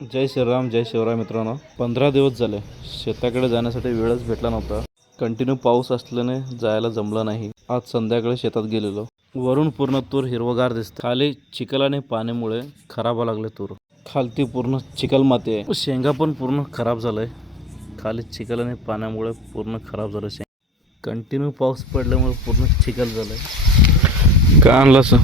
जय श्रीराम जय शिवराय मित्रांनो. 15 दिवस झाले शेताकडे जाण्यासाठी वेळच भेटला नव्हता. कंटिन्यू पाऊस असल्याने जायला जमलं नाही. आज संध्याकाळी शेतात गेलेलो. वरून पूर्ण तूर हिरवगार दिसते. खाली चिखल आणि पाण्यामुळे खराब लागले तूर. खालती पूर्ण चिखल माती आहे. शेंगा पण पूर्ण खराब झालंय. खाली चिखल आणि पाण्यामुळे पूर्ण खराब झालं. कंटिन्यू पाऊस पडल्यामुळे पूर्ण चिखल झालंय. का आणलास